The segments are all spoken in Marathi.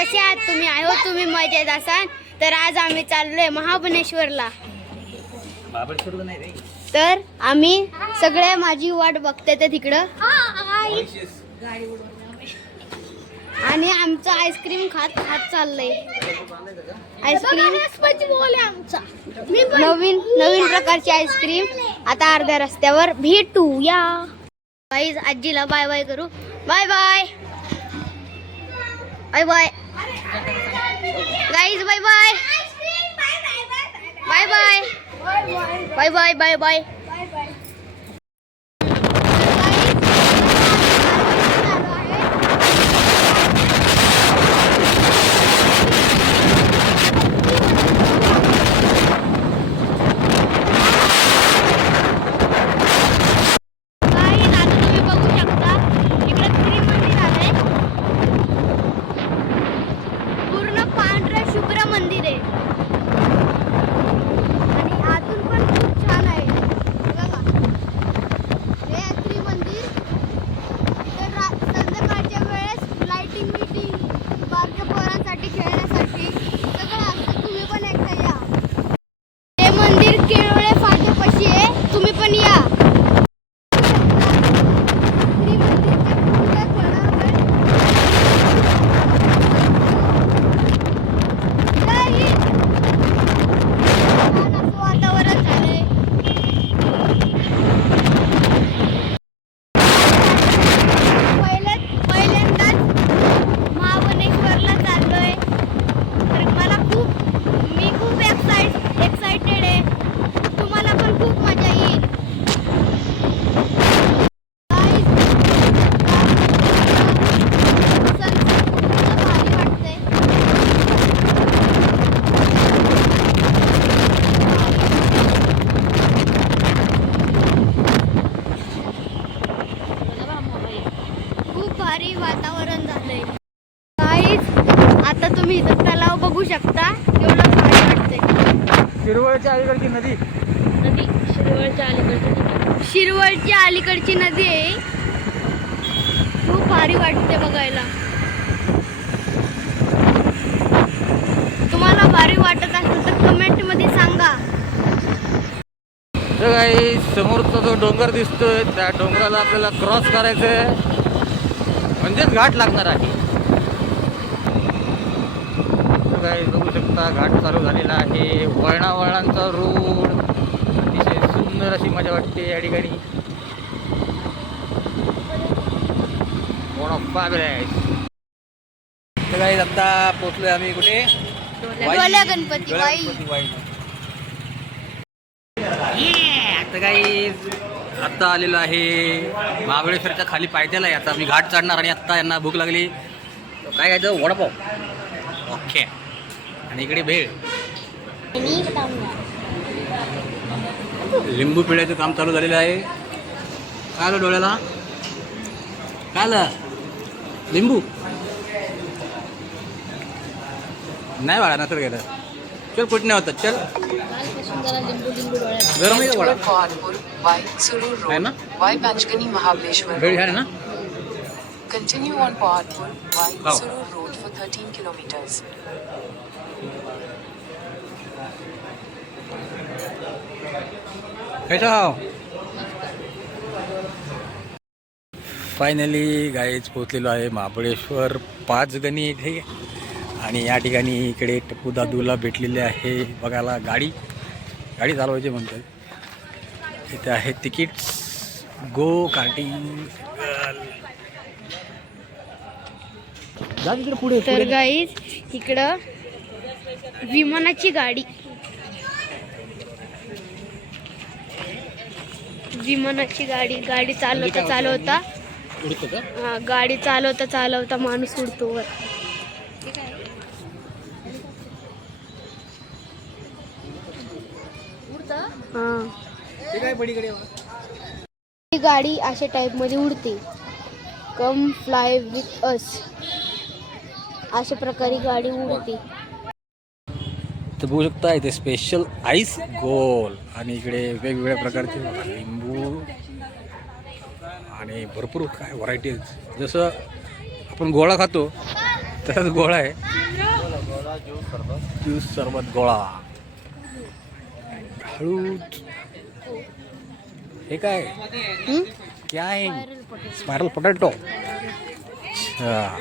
कसे आहात तुम्ही? आय होप तुम्ही मजेत असाल. तर आज आम्ही चाललोय महाबळेश्वरला. तर आम्ही सगळे माझी वाट बघते ते तिकडं आणि आमचं आईस्क्रीम खात खात चाललंय. आईस्क्रीम नवीन नवीन प्रकारची आईस्क्रीम. आता अर्ध्या रस्त्यावर भेटूया. गाईज आजीला बाय बाय करू. Bye bye bye bye guys. Bye bye bye bye bye bye bye bye. भारी वातावरण झालंय गाईज. आता तुम्ही इथं तलाव बघू शकता. एवढं भारी वाटतंय. शिरवळच्या अलीकडची नदी शिरवळच्या अलीकडची नदी आहे. खूप भारी वाटते बघायला. तुम्हाला भारी वाटत असेल तर कमेंट मध्ये सांगा. तर काही समोरचा जो डोंगर दिसतोय त्या डोंगराला आपल्याला क्रॉस करायचंय म्हणजेच घाट लागणार आहे. काही बघू शकता घाट चालू झालेला आहे. वळणावळणांचा रोड अतिशय सुंदर अशी मजा वाटते या ठिकाणी. तर काही आता पोचलोय आम्ही कुठे? गणपती बाई. आता काही आत्ता आलेलो आहे महाबळेश्वरच्या खाली पायथ्याला आहे. आता मी घाट चढणार आणि आत्ता यांना भूक लागली. काय खायचं? वडापाव. ओके. आणि इकडे भेळ. लिंबू पिळ्याचं काम चालू झालेलं आहे. काय आलं डोळ्याला? काय आलं? लिंबू नाही बाळा नसर गेलं. चल कुठे नाही होतं. चल गरम आहे ना? भेळ आहे ना? Continue on Pawadpur by Surur Road for 13 kilometers. Finally guys पोचलेलो आहे महाबळेश्वर 5 गणी इथे. आणि या ठिकाणी इकडे टप्पू दादूला भेटलेले आहे बघायला. गाडी चालवायची म्हणतात. इथे आहे तिकीट्स. Go karting. पुढे तर गाईज इकडं विमानाची गाडी चालवता हा गाडी चालवता माणूस उडतो वर. ही गाडी अशा टाइप मध्ये उडते. कम फ्लाय विथ अस अशा प्रकारे गाडी उडते. तर बघू शकता इथे स्पेशल आईस गोल आणि इकडे वेगवेगळ्या प्रकारचे लिंबू आणि भरपूर काय व्हरायटीज. जसं आपण गोळा खातो तसाच गोळा आहे. ज्यूस सरबत गोळा. हळू. हे काय क्या आहे? Spiral potato. अच्छा.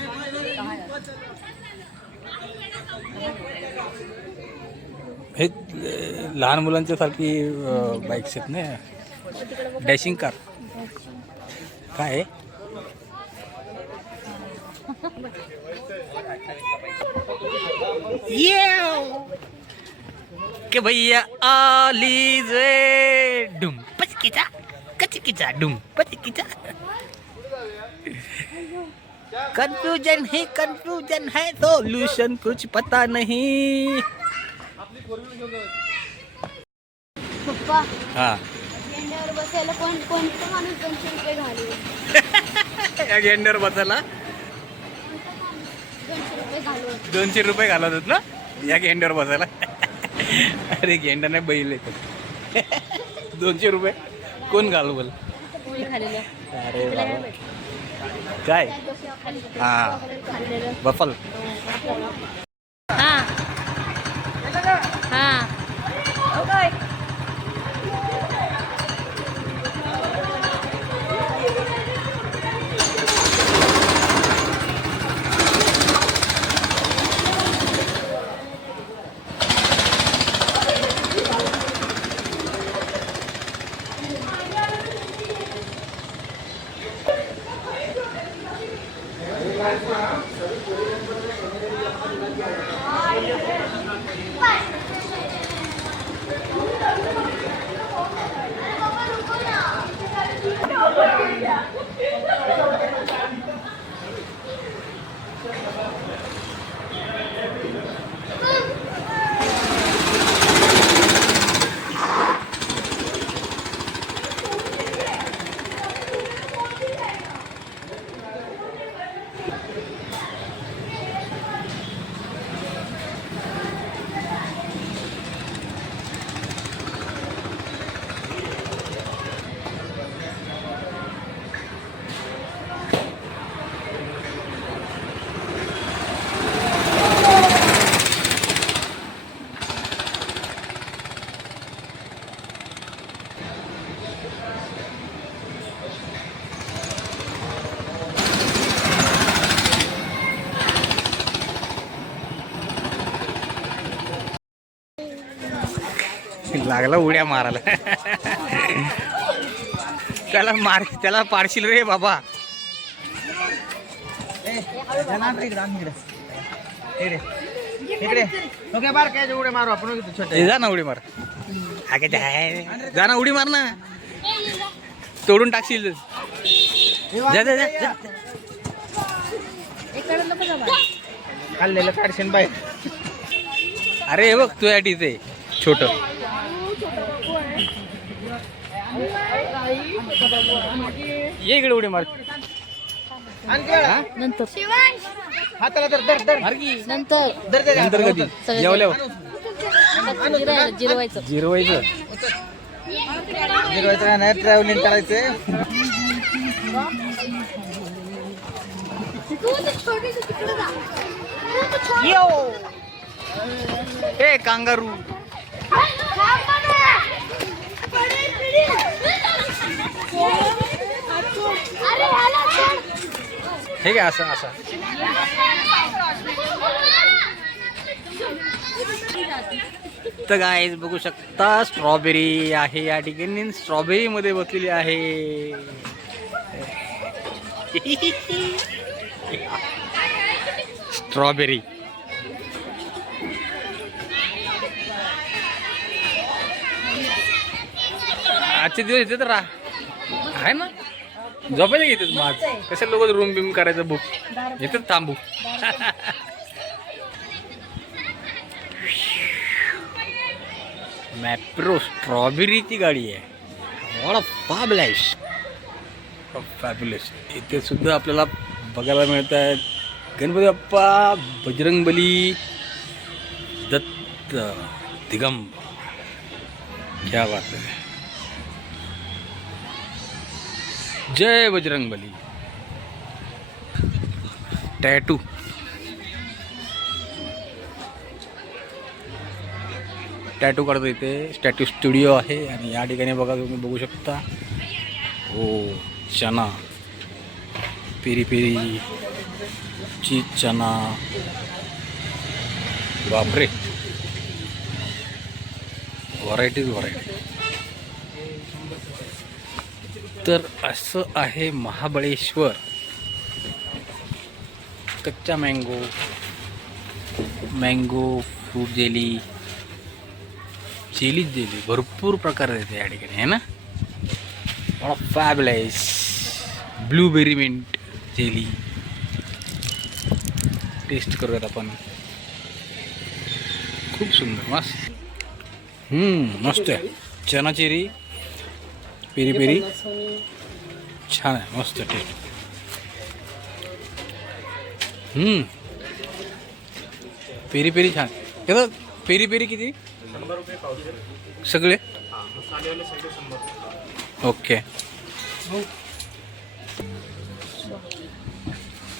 हे लहान मुलांच्या सारखी बाईक्स आहेत ना. डॅशिंग कार काय आहे? के भैया आलीज डुम पचकीचा कचकीचा डुम पचकीचा. कंफ्यूजन है सोल्यूशन कुछ पता नहीं. पप्पा हा. गेंड्यावर बसायला कोणतं माणूस 200 रुपये घालवत? या गेंड्यावर बसायला 200 रुपये घालवत. 200 रुपये घालवतात ना या गेंड्यावर बसायला. अरे गेंडा नाही बैल येतात. 200 रुपये कोण घालवल? अरे बाबा काय. हा बफल. हां हां लागला उड्या मारायला. त्याला पाडशील रे बाबा. मारू आपण जा ना उडी मार. जा ना उडी मार ना. तोडून टाकशील. जा जा जा. खाल्लेलं काढशील बाय. अरे हे बघ तुझ्यासाठी ते छोट. ये इकडे उडी मार. नंतर हाताला दर नंतर नंतर कधी जेवल्यावर जिरवायचं. जिरवायचं. नाही ट्रॅव्हलिंग करायचं. ए कांगारू. हे काय असं असं. तर गाईज बघू शकता स्ट्रॉबेरी आहे या ठिकाणी. स्ट्रॉबेरी मध्ये बसलेली आहे. स्ट्रॉबेरी. आजचे दिवस येते तर आहे ना. झोपायला घेतात मग आज कशा लोक रूम बिम करायचं बुक येतात थांबू. मॅप्रो स्ट्रॉबेरीची गाडी आहे. What a fabulous. फॅब्युलस. इथे सुद्धा आपल्याला बघायला मिळत आहेत गणपती बाप्पा, बजरंगबली, दत्त, दिगंबर. क्या बात है. जय बजरंगबली. टॅटू टॅटू काढतो इथे स्टॅट्यू स्टुडिओ आहे. आणि या ठिकाणी बघा तुम्ही बघू शकता. हो चना, पेरी पेरी चीज चना, बापरे व्हरायटीज व्हरायटी. तर असं आहे महाबळेश्वर. कच्चा मँगो, फ्रूट जेली, जेली भरपूर प्रकार येते या ठिकाणी आहे ना. फॅबलेस ब्लूबेरी मिंट जेली टेस्ट करूयात आपण. खूप सुंदर मस्त. मस्त आहे. चना चेरी, पेरी पेरी छान आहे, मस्त टेस्ट. पेरी पेरी छान. त्याचं पेरी पेरी किती? 100 रुपये सगळे. ओके.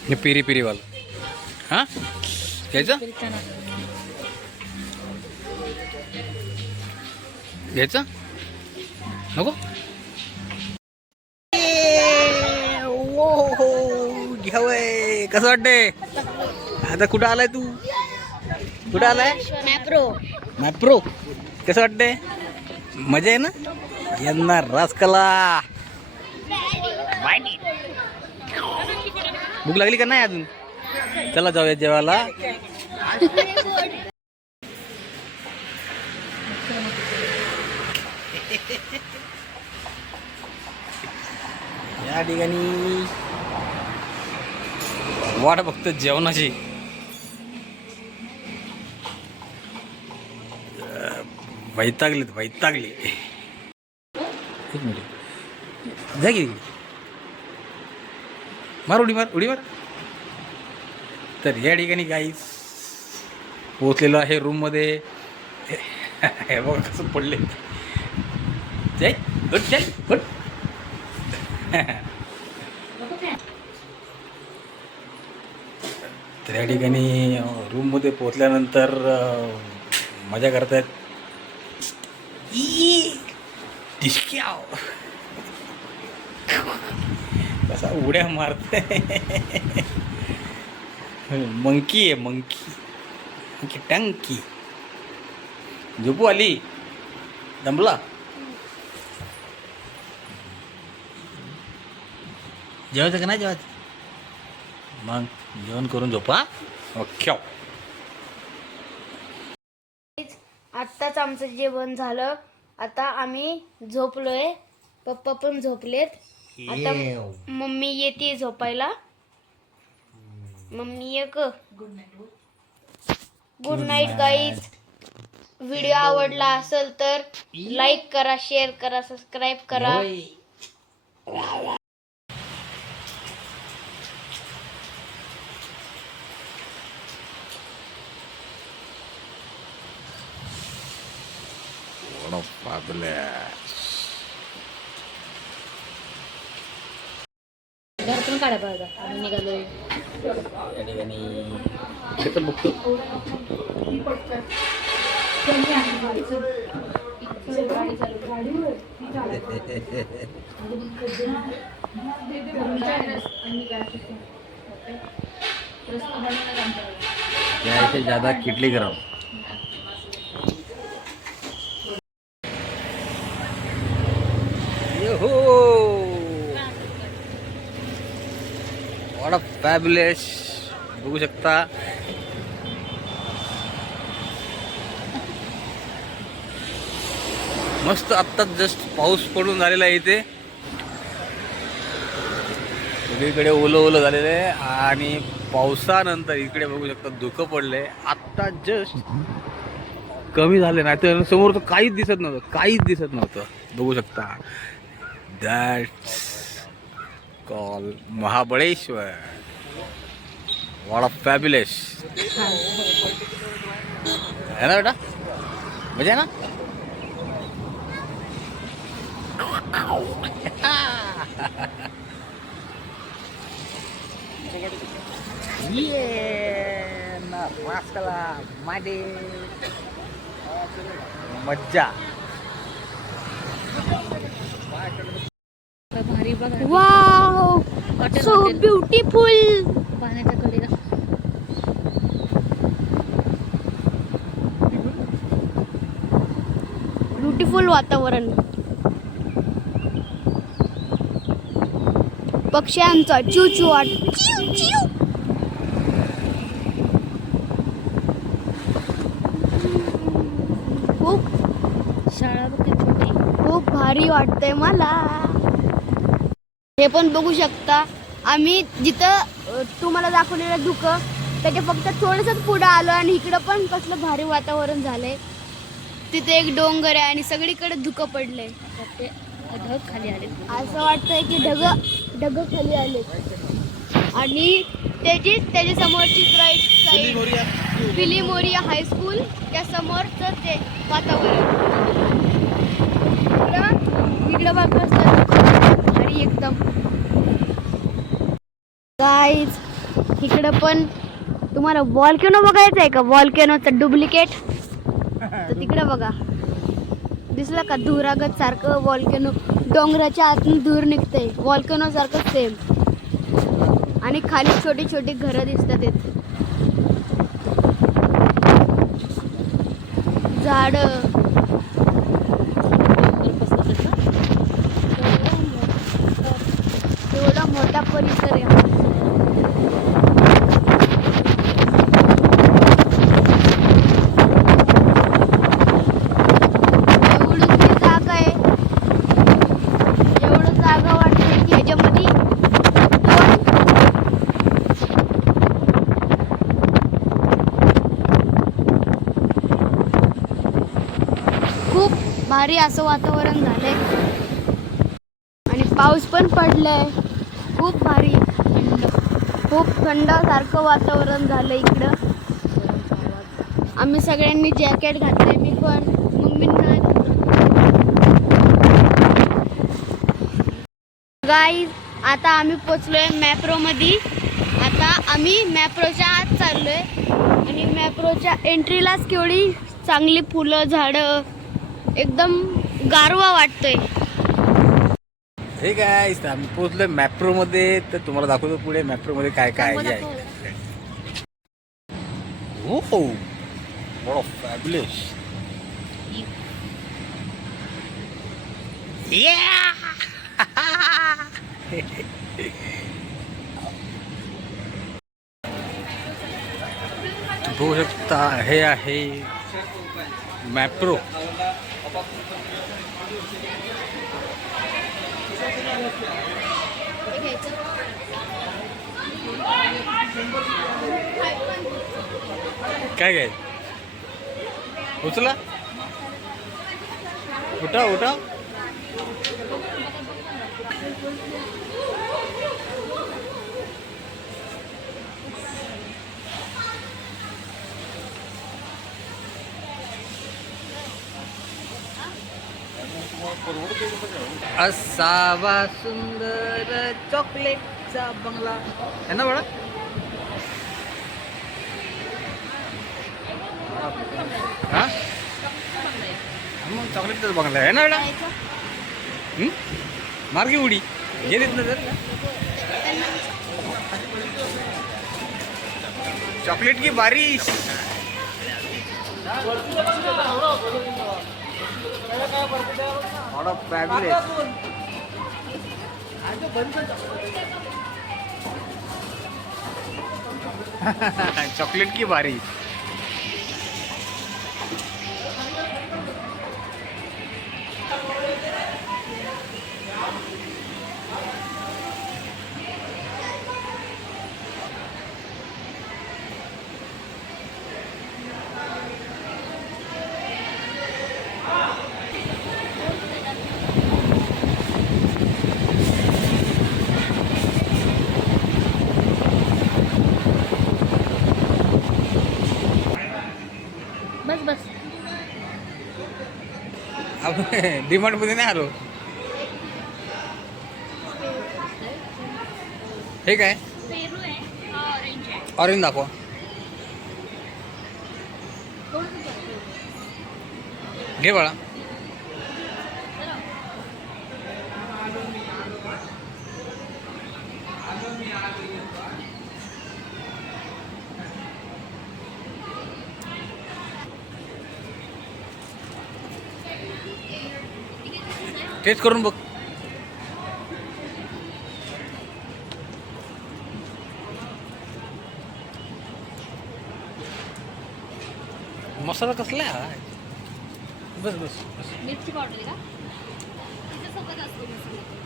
हे पेरी पेरी वाला हां घ्यायचं घ्यायचं नको. घ्यावय. कसं वाटतंय आता? कुठं आलाय तू? कुठं आलाय? मॅप्रो. कसं वाटतंय? मजा आहे ना? यांना रासकला. भूक लागली का नाही अजून? चला जाऊया जेवायला. या ठिकाणी वाट बघतो जेवणाची. वैतागली. एक मिनिट जा की मार उडी मार. तर या ठिकाणी गाईस पोचलेलो आहे रूममध्ये. हे बघा कसं पडले. जय गुड. तर या ठिकाणी रूममध्ये पोचल्यानंतर मजा करतायत. कसा उड्या मारते. मंकी टंकी. झोपू आली? दमला? जेवायचं का नाही जेवायचं? मग जेवण करून झोपा. ओके. आत्ताच आमचं जेवण झालं. आता आम्ही झोपलोय. पप्पा पण झोपलेत. आता मम्मी येते झोपायला. मम्मी एक गुड नाईट गाईज. व्हिडिओ आवडला असेल तर लाईक करा, शेअर करा, सबस्क्राईब करा. घरातून काढा बघा. आम्ही निघालोय. या ठिकाणी इकडे बघतो. यायचे ज्यादा किटली गरम. What a fabulous. बघू शकता मस्त. आत्ताच जस्ट पाऊस पडून झालेला आहे इथे. सगळीकडे ओलं झालेलं आहे. आणि पावसानंतर इकडे बघू शकता धुकं पडलंय. आत्ता जस्ट कमी झाले. नाही तर समोर तर काहीच दिसत नव्हतं. बघू शकता. That's call Mahabaleshwar. What a fabulous. है ना बेटा? मजा आहे ना? ये ना रास्कला माडे. मज्जा. भारी बघा वाव, हॉटेल सो ब्युटिफुल. पाण्याच्या कडेला. ब्युटिफुल वातावरण. पक्ष्यांचा चिवचिवाट. चिव चिव. खूप शाळा बघते छोटी. खूप भारी वाटतंय मला. हे पण बघू शकता आम्ही जिथं तुम्हाला दाखवलेलं धुकं त्याच्या फक्त थोडंसंच पुढं आलो आणि इकडं पण कसलं भारी वातावरण झालंय. तिथे एक डोंगर आहे आणि सगळीकडे धुकं पडलंय. ते ढग खाली आले. असं वाटतंय की ढग खाली आले आणि त्याच्या समोरची राईट साईड फिलिमोरिया हायस्कूल त्या समोरचं ते वातावरण. इकडं बघा भारी एकदम. गाईज इकडं पण तुम्हाला वॉल्केनो बघायचं आहे का? वॉल्केनोचं डुप्लिकेट. तर तिकडं बघा दिसलं का धुरागत सारखं वॉल्केनो. डोंगराच्या आतून धूर निघतंय वॉल्केनो सारखं सेम. आणि खाली छोटी छोटी घरं दिसतात येत. झाड. एवढा मोठा परिसर आहे. भारी असं वातावरण झालंय आणि पाऊस पण पडलाय. खूप भारी खूप थंड सारखं वातावरण झालंय इकडं. आम्ही सगळ्यांनी जॅकेट घातलंय. मी पण मम्मींना. गाईज आता आम्ही पोचलोय मॅप्रो मध्ये. आता आम्ही मॅप्रोच्या आत चाललोय आणि मॅप्रोच्या एंट्रीलाच केवढी चांगली फुलं झाडं एकदम गारवा वाटतोय. हे काय आम्ही पोहोचलोय मॅप्रो मध्ये. तर तुम्हाला दाखवतो पुढे मॅप्रो मध्ये काय काय आहे. हो फॅब्युलस. बघू शकता हे आहे मॅप्रो. काय काय उचला उठा उठा. असावा सुंदर चॉकलेटचा बंगला है ना बडा. हा मग चॉकलेटचाच बंगला आहे ना बडा. मार्गी उडी घे देत ना जर. चॉकलेट की बारिश. चॉकलेट की बारिश. बस बस. डिमांड मध्ये नाही आलो. हे काय ऑरेंज दाखवा. घे बाळा. टेस्ट करून बघ. मसाला कसला आहे? बस बस बस. मिरची पावडर का तिच्यासोबत असतो मसाला.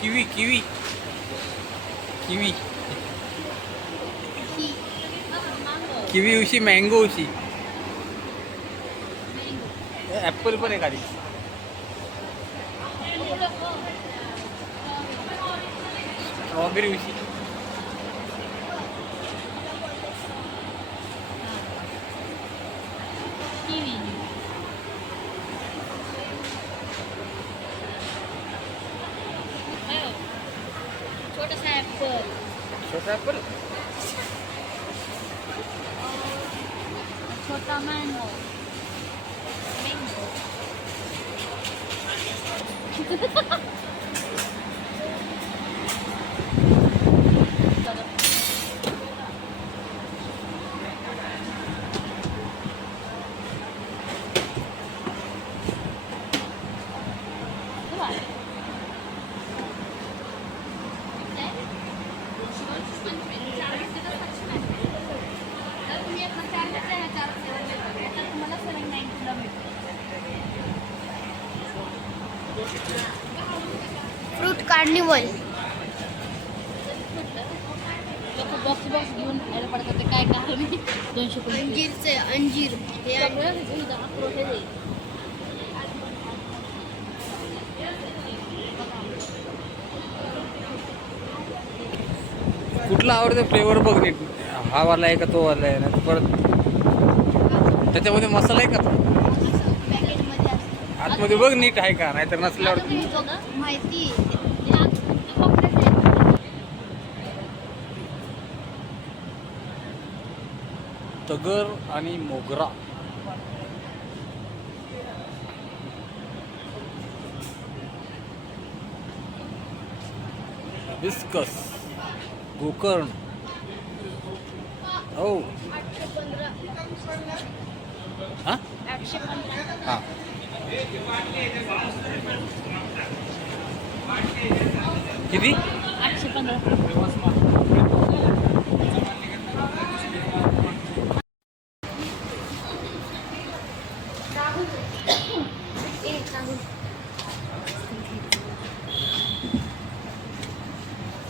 किवी किवी किवी किवी उशी मँगो उशी. ॲपल पण आहे खाली. स्ट्रॉबेरी उशी. किवी छोटासा ॲपल. छोटा ॲपल. छोटा मँगो. Fruit carnival. लोक बॉक्स बॉक्स घेऊन खायला पडतात. ते काय काय नाही. 250. अंजीरचे अंजीर हे आहे. कुठला आवडतं फ्लेवर बघ नीट. हा वाला आहे का तो वाला आहे ना परत त्याच्यामध्ये मसाला आहे का तो? पॅकेटमध्ये असतं. आतमध्ये बघ नीट आहे का, नाहीतर नसल्यावर. माहिती तगर आणि मोगरा. बिस्कस गोकर्ण. हो हां हां. किती? 815.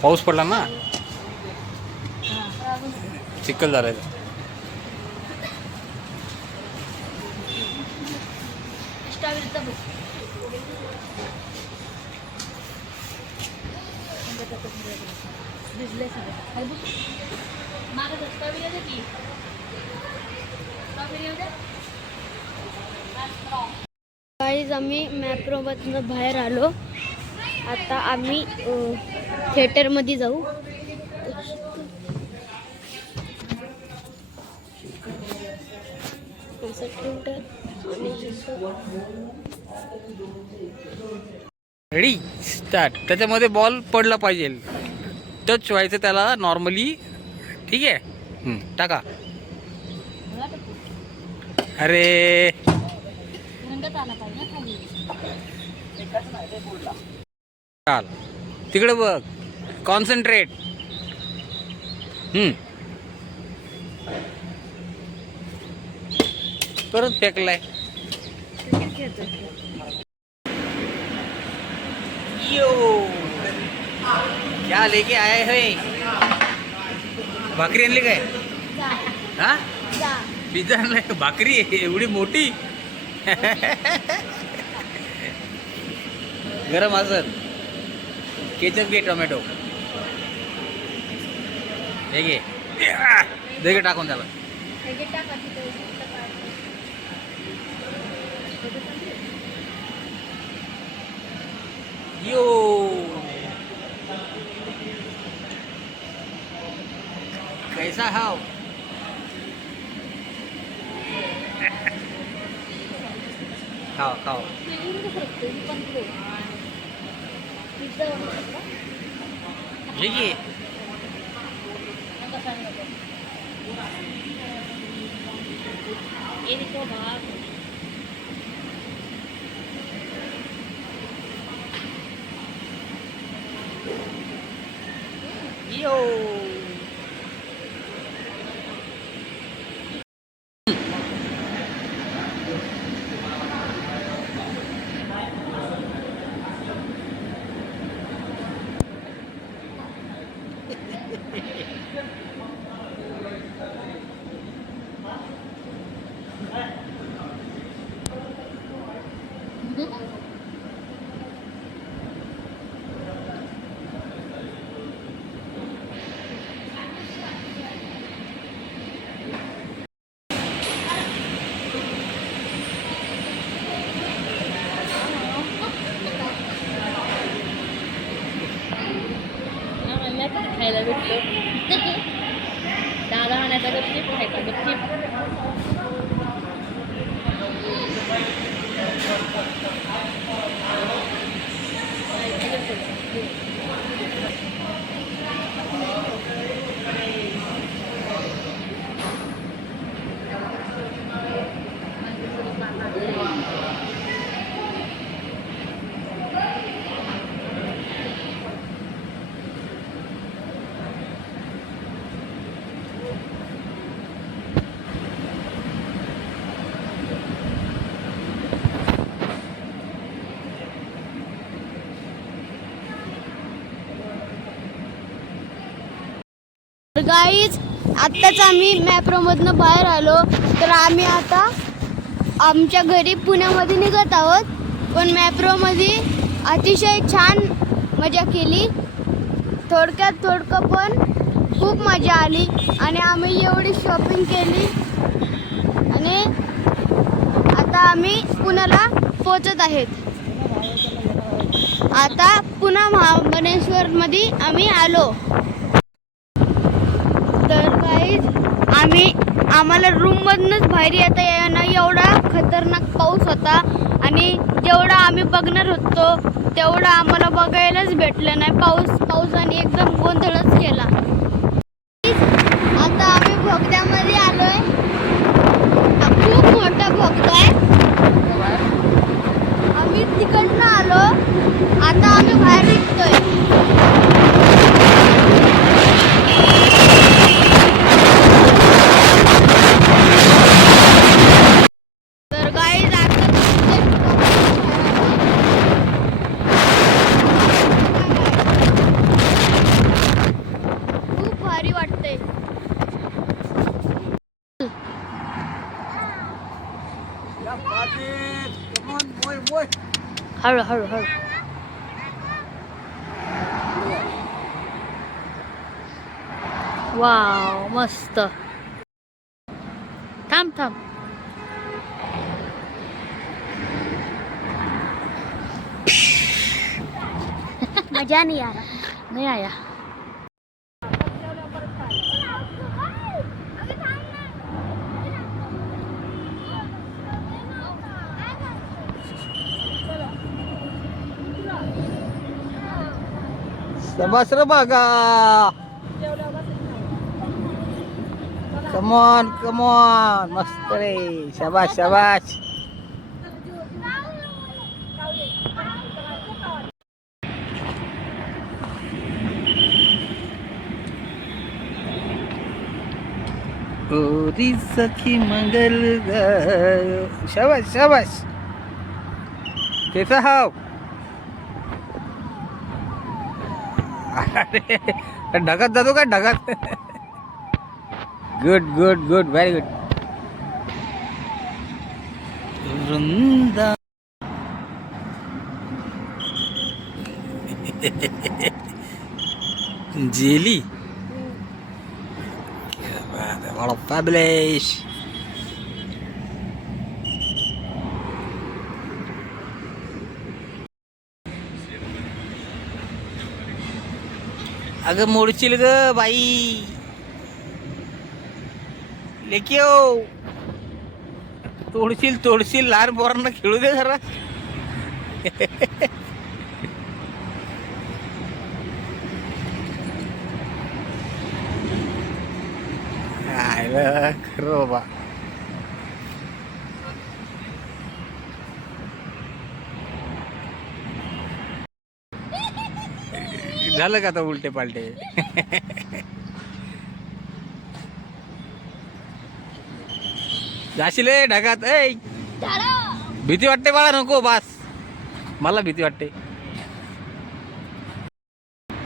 पाऊस पडला ना, चिखल झालाय. गाईज आम्ही मॅप्रोमधनं बाहेर आलो. आता आम्ही थिएटरमध्ये जाऊ. Ready start. त्याच्यामध्ये बॉल पडला पाहिजे, टच व्हायचं त्याला नॉर्मली. ठीक आहे, टाका. अरे रंगात आला पाहिजे ना खाली. चाल तिकडे बघ, कॉन्सन्ट्रेट. परत फेकलाय. यो क्या लेके आए है? भाकरी आणली काय? हा पिझ्झा आणलाय. भाकरी आहे एवढी मोठी. गरम असेल. केचप घे, टोमॅटो हे घे, दे टाकून त्याला. यो कैसा हाव खाओ खाओ ये घे. यो खायला भेटतो. दादा म्हणायचा गपचिप खायचा गपचिप. गाईज आत्ताच आम्ही मॅप्रोमधनं बाहेर आलो. तर आम्ही आता आमच्या घरी पुण्यामध्ये निघत आहोत. पण मॅप्रोमध्ये अतिशय छान मजा केली. थोडकं पण खूप मजा आली आणि आम्ही एवढी शॉपिंग केली आणि आता आम्ही पुण्याला पोचत आहेत. आता पुन्हा महाबळेश्वरमध्ये आम्ही आलो. तर गाईज आम्हाला रूममधूनच बाहेर येता येईना एवढा खतरनाक पाऊस होता आणि जेवढा आम्ही बघणार होतो तेवढा आम्हाला बघायलाच भेटलं नाही. पावसाने एकदम गोंधळच केला. आता आम्ही बोगद्यामध्ये आलोय. खूप मोठा बोगदा आहे. आम्ही तिकडनं आलो. आता आम्ही बाहेर निघतोय. हळू हळू हळू. वाव मस्त. थांब थांब. मजा नहीं आ रहा. नाही आया. शाबास रे बघा. कमॉन कमॉन मस्त रे. शाबास शाबास. ओरी सखी मंगल शाबास शाबास. कैसा हाव. अरे ढगात जातो का ढगात. Good good good very good. Vrinda जेली क्या बात है. What a fabulous. अगं मोडशील ग बाई लेकियो तोडशील लहान पोरांना खेळू दे जरा खरं बाबा झालं का आता उलटे पालटे जाशील ढगात ऐ भीती वाटते बाळा नको बास मला भीती वाटते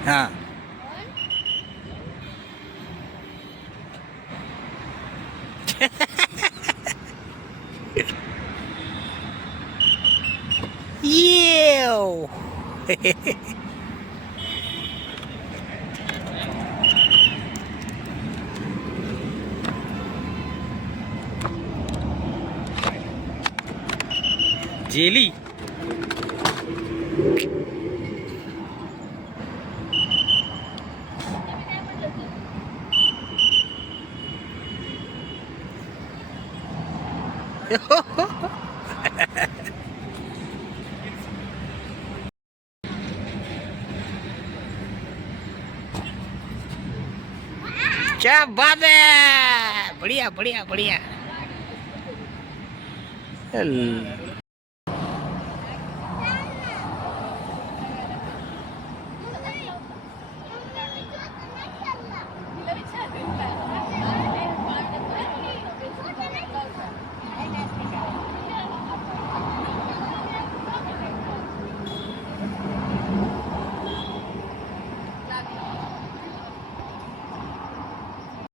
हा जेली क्या बात है बढ़िया बढ़िया बढ़िया